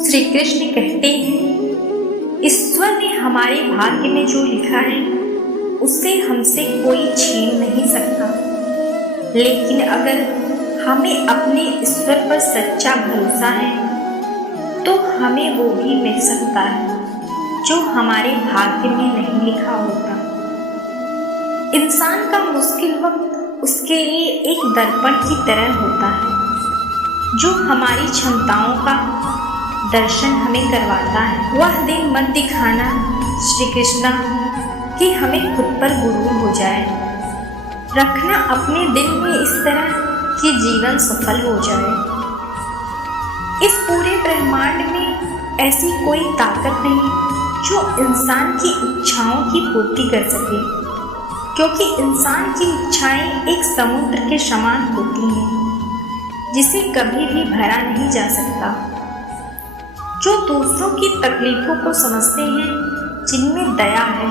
श्री कृष्ण कहते हैं, ईश्वर ने हमारे भाग्य में जो लिखा है उसे हमसे कोई छीन नहीं सकता। लेकिन अगर हमें अपने ईश्वर पर सच्चा भरोसा है तो हमें वो भी मिल सकता है जो हमारे भाग्य में नहीं लिखा होता। इंसान का मुश्किल वक्त उसके लिए एक दर्पण की तरह होता है जो हमारी क्षमताओं का दर्शन हमें करवाता है। वह दिन मत दिखाना श्री कृष्णा कि हमें खुद पर गुरूर हो जाए। रखना अपने दिल में इस तरह कि जीवन सफल हो जाए। इस पूरे ब्रह्मांड में ऐसी कोई ताकत नहीं जो इंसान की इच्छाओं की पूर्ति कर सके, क्योंकि इंसान की इच्छाएं एक समुद्र के समान होती हैं जिसे कभी भी भरा नहीं जा सकता। जो दूसरों की तकलीफों को समझते हैं, जिनमें दया है,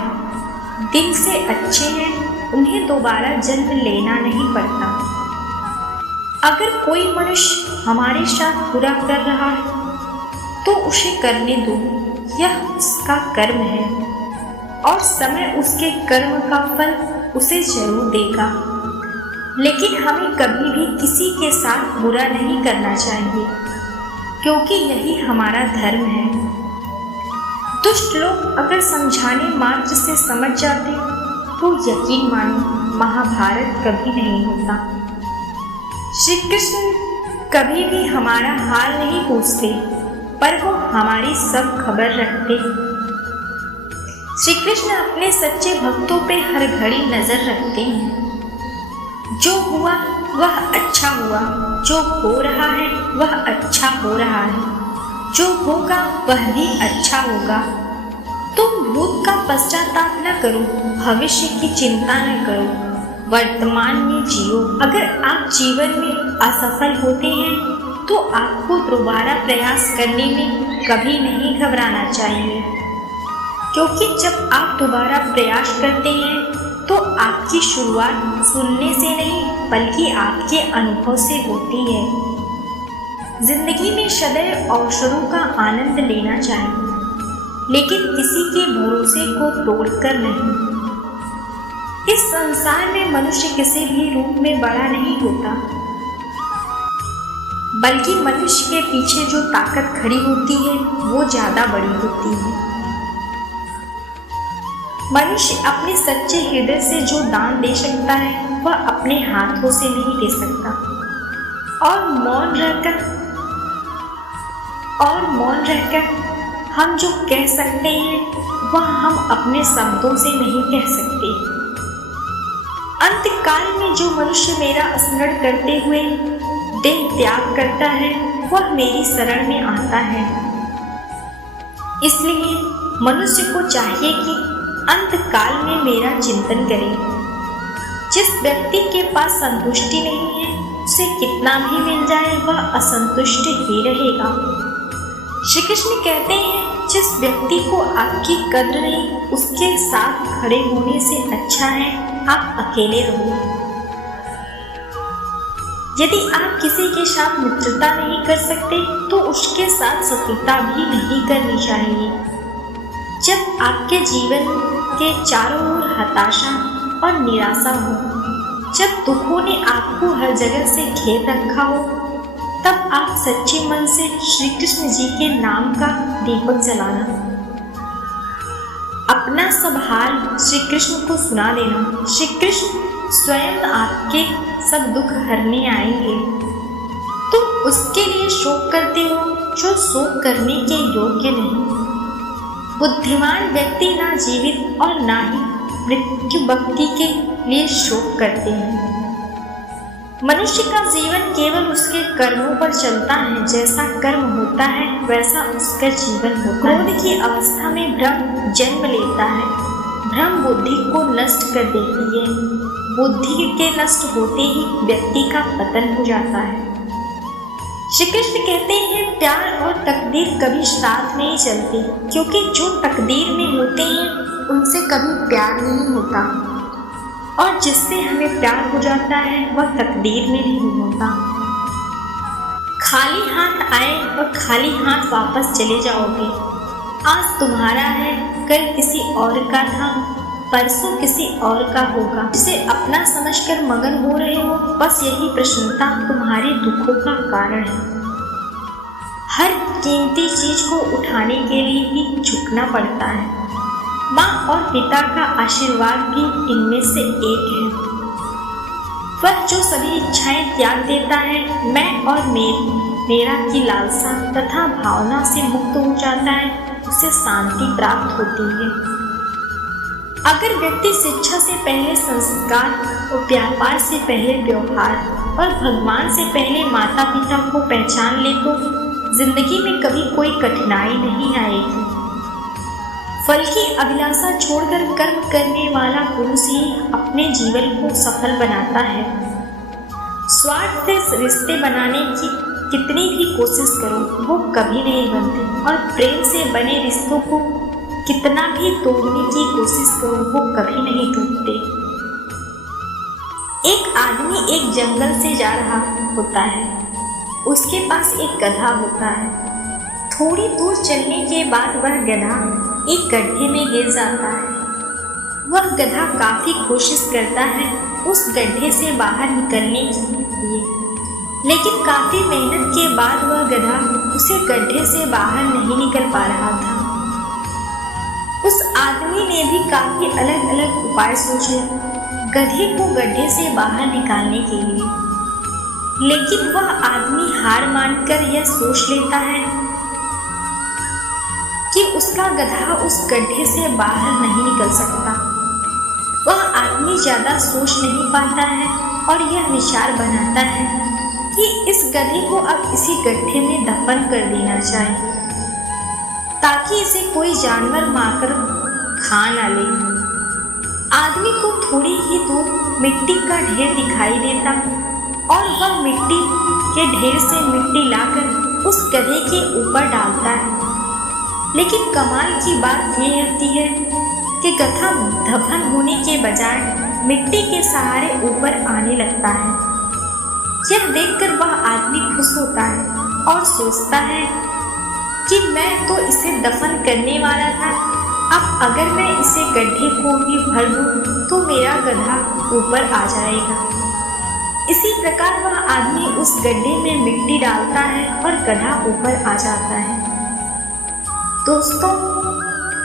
दिल से अच्छे हैं, उन्हें दोबारा जन्म लेना नहीं पड़ता। अगर कोई मनुष्य हमारे साथ बुरा कर रहा है तो उसे करने दो, यह उसका कर्म है और समय उसके कर्म का फल उसे जरूर देगा। लेकिन हमें कभी भी किसी के साथ बुरा नहीं करना चाहिए, क्योंकि यही हमारा धर्म है। दुष्ट लोग अगर समझाने मात्र से समझ जाते तो यकीन मानो महाभारत कभी नहीं होता। श्री कृष्ण कभी भी हमारा हाल नहीं पूछते, पर वो हमारी सब खबर रखते। श्री कृष्ण अपने सच्चे भक्तों पे हर घड़ी नजर रखते हैं। जो हुआ वह अच्छा हुआ, जो हो रहा है वह अच्छा हो रहा है, जो होगा वह भी अच्छा होगा। तुम भूत का पश्चाताप न करो, भविष्य की चिंता न करो, वर्तमान में जियो। अगर आप जीवन में असफल होते हैं तो आपको दोबारा प्रयास करने में कभी नहीं घबराना चाहिए, क्योंकि जब आप दोबारा प्रयास करते हैं तो आपकी शुरुआत सुनने से नहीं बल्कि आपके अनुभव से होती है। जिंदगी में सदैव अवसरों का आनंद लेना चाहिए, लेकिन किसी के भरोसे को तोड़कर नहीं। इस संसार में मनुष्य किसी भी रूप में बड़ा नहीं होता, बल्कि मनुष्य के पीछे जो ताकत खड़ी होती है वो ज्यादा बड़ी होती है। मनुष्य अपने सच्चे हृदय से जो दान दे सकता है वह अपने हाथों से नहीं दे सकता। और मौन रहकर हम जो कह सकते हैं वह हम अपने शब्दों से नहीं कह सकते। अंतकाल में जो मनुष्य मेरा स्मरण करते हुए देह त्याग करता है वह मेरी शरण में आता है। इसलिए मनुष्य को चाहिए कि अंतकाल में मेरा चिंतन करें। जिस व्यक्ति के पास संतुष्टि नहीं है उसे कितना भी मिल जाए वह असंतुष्ट ही रहेगा। श्री कृष्ण कहते हैं, जिस व्यक्ति को आपकी कद्र नहीं उसके साथ खड़े होने से अच्छा है आप अकेले रहो। यदि आप किसी के साथ मित्रता नहीं कर सकते तो उसके साथ शत्रुता भी नहीं करनी चाहिए। जब आपके जीवन के चारों ओर हताशा और निराशा हो, जब दुखों ने आपको हर जगह से घेर रखा हो, तब आप सच्चे मन से श्री कृष्ण जी के नाम का दीपक जलाना, अपना सब हाल श्री कृष्ण को सुना देना। श्री कृष्ण स्वयं आपके सब दुख हरने आएंगे। तुम उसके लिए शोक करते हो जो शोक करने के योग्य नहीं। बुद्धिमान व्यक्ति ना जीवित और ना ही मृत्यु व्यक्ति के लिए शोक करते हैं। मनुष्य का जीवन केवल उसके कर्मों पर चलता है। जैसा कर्म होता है वैसा उसका जीवन होता है। क्रोध की अवस्था में भ्रम जन्म लेता है। भ्रम बुद्धि को नष्ट कर देती है। बुद्धि के नष्ट होते ही व्यक्ति का पतन हो जाता है। श्री कृष्ण कहते हैं, प्यार और तकदीर कभी साथ नहीं चलते, क्योंकि जो तकदीर में होते हैं उनसे कभी प्यार नहीं होता, और जिससे हमें प्यार हो जाता है वह तकदीर में नहीं होता। खाली हाथ आए और खाली हाथ वापस चले जाओगे। आज तुम्हारा है, कल किसी और का था, परसों किसी और का होगा। जिसे अपना समझकर मगन हो रहे हो, बस यही प्रसन्नता तुम्हारे दुखों का कारण है। हर कीमती चीज को उठाने के लिए ही झुकना पड़ता है। माँ और पिता का आशीर्वाद भी इनमें से एक है। वह जो सभी इच्छाएं त्याग देता है, मैं और मेरा की लालसा तथा भावना से मुक्त हो जाता है, उसे शांति प्राप्त होती है। अगर व्यक्ति शिक्षा से पहले संस्कार और व्यापार से पहले व्यवहार और भगवान से पहले माता पिता को पहचान ले तो जिंदगी में कभी कोई कठिनाई नहीं आएगी। फल की अभिलाषा छोड़कर कर्म करने वाला पुरुष ही अपने जीवन को सफल बनाता है। स्वार्थ से रिश्ते बनाने की कितनी भी कोशिश करो, वो कभी नहीं बनते, और प्रेम से बने रिश्तों को कितना भी तोड़ने की कोशिश करो, वो कभी नहीं टूटते। एक आदमी एक जंगल से जा रहा होता है। उसके पास एक गधा होता है। थोड़ी दूर चलने के बाद वह गधा एक गड्ढे में गिर जाता है। वह गधा काफी कोशिश करता है उस गड्ढे से बाहर निकलने के लिए, लेकिन काफी मेहनत के बाद वह गधा उसे गड्ढे से बाहर नहीं निकल पा रहा था। उस आदमी ने भी काफी अलग अलग उपाय सोचे गधे को गड्ढे से बाहर निकालने के लिए, लेकिन वह आदमी हार मानकर यह सोच लेता है कि उसका गधा उस गड्ढे से बाहर नहीं निकल सकता। वह आदमी ज्यादा सोच नहीं पाता है और यह विचार बनाता है कि इस गधे को अब इसी गड्ढे में दफन कर देना चाहिए, ताकि इसे कोई जानवर मारकर खा न ले। आदमी को थोड़ी ही दूर मिट्टी का ढेर दिखाई देता और वह मिट्टी के ढेर से मिट्टी लाकर उस गधे के ऊपर डालता है। लेकिन कमाल की बात यह होती है कि गधा दफन होने के बजाय मिट्टी के सहारे ऊपर आने लगता है। यह देखकर वह आदमी खुश होता है और सोचता है कि मैं तो इसे दफन करने वाला था, अब अगर मैं इसे गड्ढे को भी भर दूं तो मेरा गधा ऊपर आ जाएगा। इसी प्रकार वह आदमी उस गड्ढे में मिट्टी डालता है और गधा ऊपर आ जाता है। दोस्तों,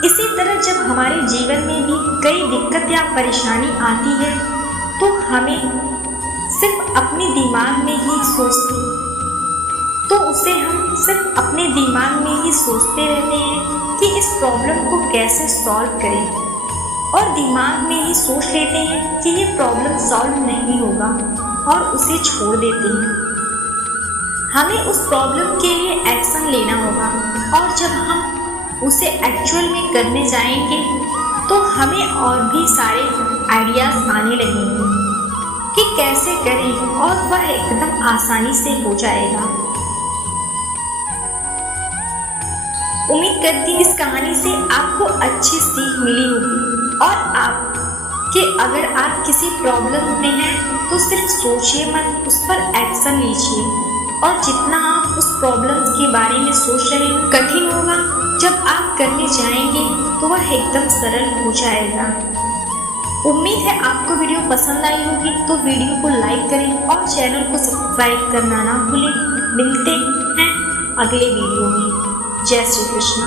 इसी तरह जब हमारे जीवन में भी कई दिक्कत या परेशानी आती है तो हमें सिर्फ अपने दिमाग में ही सोचते रहते हैं कि इस प्रॉब्लम को कैसे सॉल्व करें, और दिमाग में ही सोच लेते हैं कि ये प्रॉब्लम सॉल्व नहीं होगा और उसे छोड़ देते हैं। हमें उस प्रॉब्लम के लिए एक्शन लेना होगा, और जब हम उसे एक्चुअल में करने जाएंगे तो हमें और भी सारे आइडियाज आने लगेंगे कि कैसे करें, और वह एकदम आसानी से हो जाएगा। उम्मीद करती हूँ इस कहानी से आपको अच्छी सीख मिली होगी, और अगर आप किसी प्रॉब्लम में हैं तो सिर्फ सोचिए मत, उस पर एक्शन लीजिए, और जितना आप उस प्रॉब्लम के बारे में सोच रहे हैं कठिन होगा, जब आप करने जाएंगे तो वह एकदम सरल हो जाएगा। उम्मीद है आपको वीडियो पसंद आई होगी, तो वीडियो को लाइक करें और चैनल को सब्सक्राइब करना ना भूलें। मिलते हैं अगले वीडियो में। जय श्री कृष्ण।